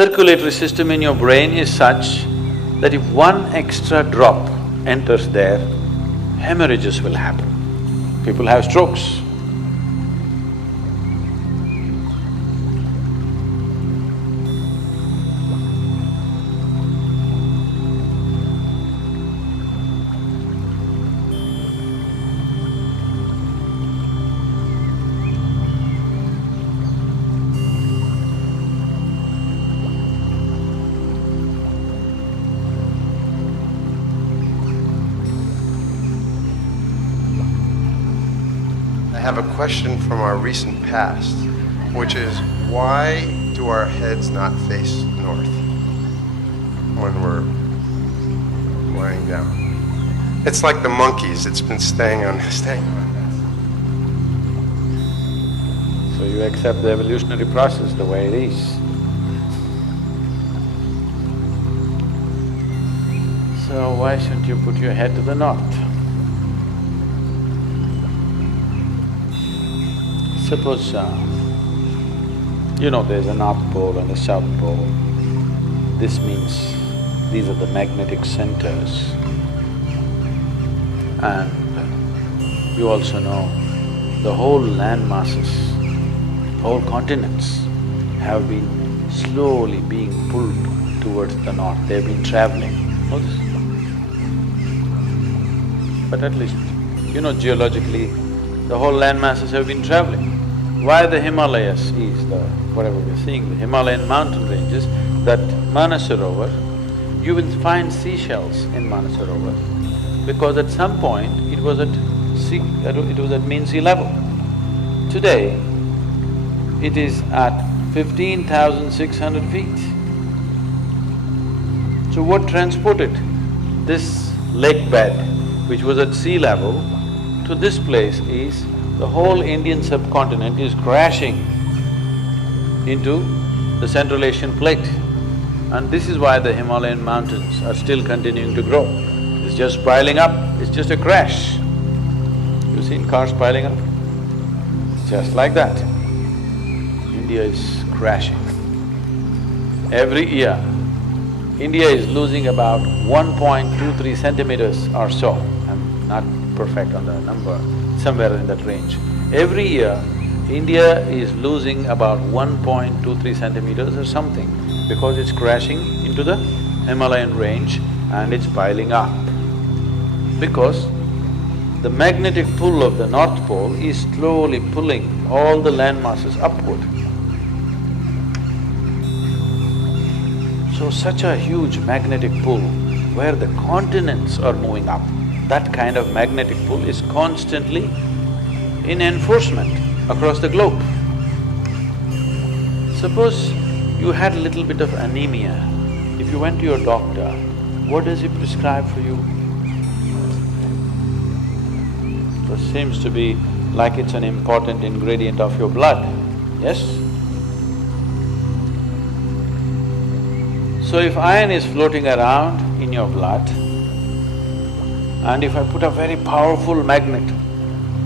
Circulatory system in your brain is such that if one extra drop enters there, hemorrhages will happen. People have strokes. I have a question from our recent past, which is, why do our heads not face north when we're lying down? It's like the monkeys, it's been staying on that. So you accept the evolutionary process the way it is. So why shouldn't you put your head to the north? Suppose, you know there's a North Pole and a South Pole. This means these are the magnetic centers. And you also know the whole land masses, whole continents have been slowly being pulled towards the north. They've been traveling. Know this? But at least, you know, geologically, the whole land masses have been traveling. Why the Himalayas is the… whatever we're seeing, the Himalayan mountain ranges, that Manasarovar, you will find seashells in Manasarovar because at some point it was at mean sea level. Today, it is at 15,600 feet. So what transported this lake bed, which was at sea level, to this place is the whole Indian subcontinent is crashing into the Central Asian plate. And this is why the Himalayan mountains are still continuing to grow. It's just piling up, it's just a crash. You've seen cars piling up? Just like that. India is crashing. Every year, India is losing about 1.23 centimeters or so. I'm not perfect on the number, somewhere in that range. Every year, India is losing about 1.23 centimeters or something because it's crashing into the Himalayan range and it's piling up. Because the magnetic pull of the North Pole is slowly pulling all the land masses upward. So such a huge magnetic pull where the continents are moving up, that kind of magnetic pull is constantly in enforcement across the globe. Suppose you had a little bit of anemia, if you went to your doctor, what does he prescribe for you? It seems to be like it's an important ingredient of your blood, yes? So if iron is floating around in your blood, and if I put a very powerful magnet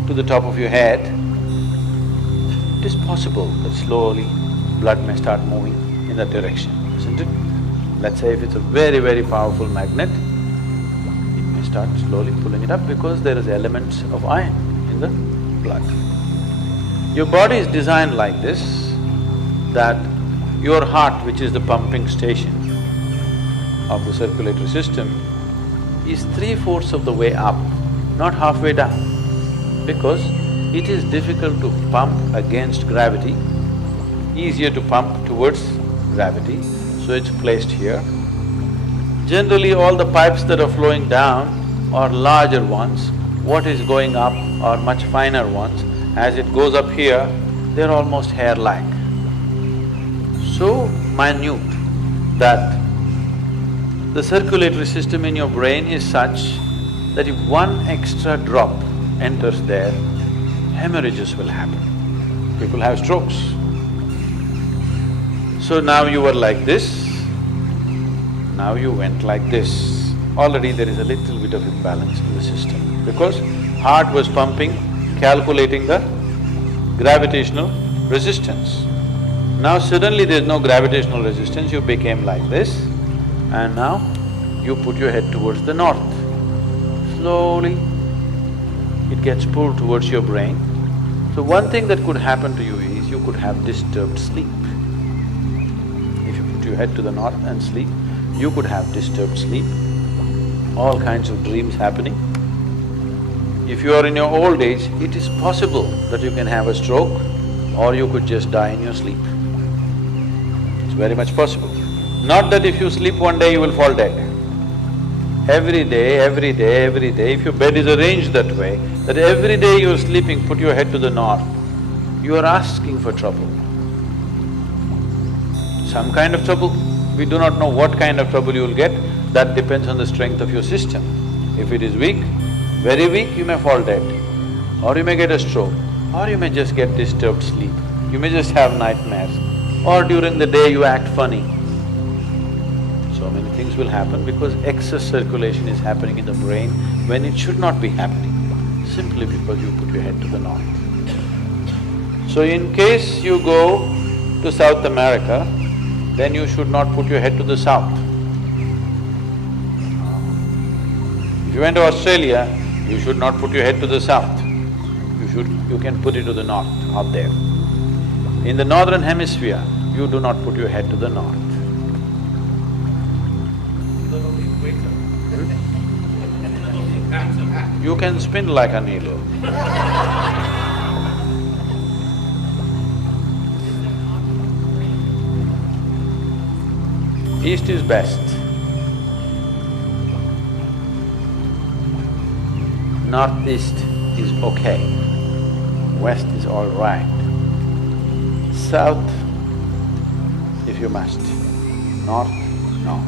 to the top of your head, it is possible that slowly blood may start moving in that direction, isn't it? Let's say if it's a very, very powerful magnet, it may start slowly pulling it up because there is elements of iron in the blood. Your body is designed like this, that your heart, which is the pumping station of the circulatory system, is 3/4 of the way up, not halfway down, because it is difficult to pump against gravity, easier to pump towards gravity, so it's placed here. Generally, all the pipes that are flowing down are larger ones, what is going up are much finer ones. As it goes up here, they're almost hair-like. So minute that the circulatory system in your brain is such that if one extra drop enters there, hemorrhages will happen. People have strokes. So now you were like this, now you went like this. Already there is a little bit of imbalance in the system because heart was pumping, calculating the gravitational resistance. Now suddenly there's no gravitational resistance, you became like this, and now you put your head towards the north. Slowly, it gets pulled towards your brain. So one thing that could happen to you is you could have disturbed sleep. If you put your head to the north and sleep, you could have disturbed sleep, all kinds of dreams happening. If you are in your old age, it is possible that you can have a stroke or you could just die in your sleep. It's very much possible. Not that if you sleep one day you will fall dead. Every day, every day, every day, if your bed is arranged that way, that every day you're sleeping, put your head to the north, you are asking for trouble. Some kind of trouble, we do not know what kind of trouble you will get, that depends on the strength of your system. If it is weak, very weak, you may fall dead, or you may get a stroke, or you may just get disturbed sleep, you may just have nightmares, or during the day you act funny. So many things will happen because excess circulation is happening in the brain when it should not be happening, simply because you put your head to the north. So in case you go to South America, then you should not put your head to the south. If you went to Australia, you should not put your head to the south. You can put it to the north, out there. In the northern hemisphere, you do not put your head to the north. You can spin like a needle. East is best. Northeast is okay. West is all right. South, if you must. North, no.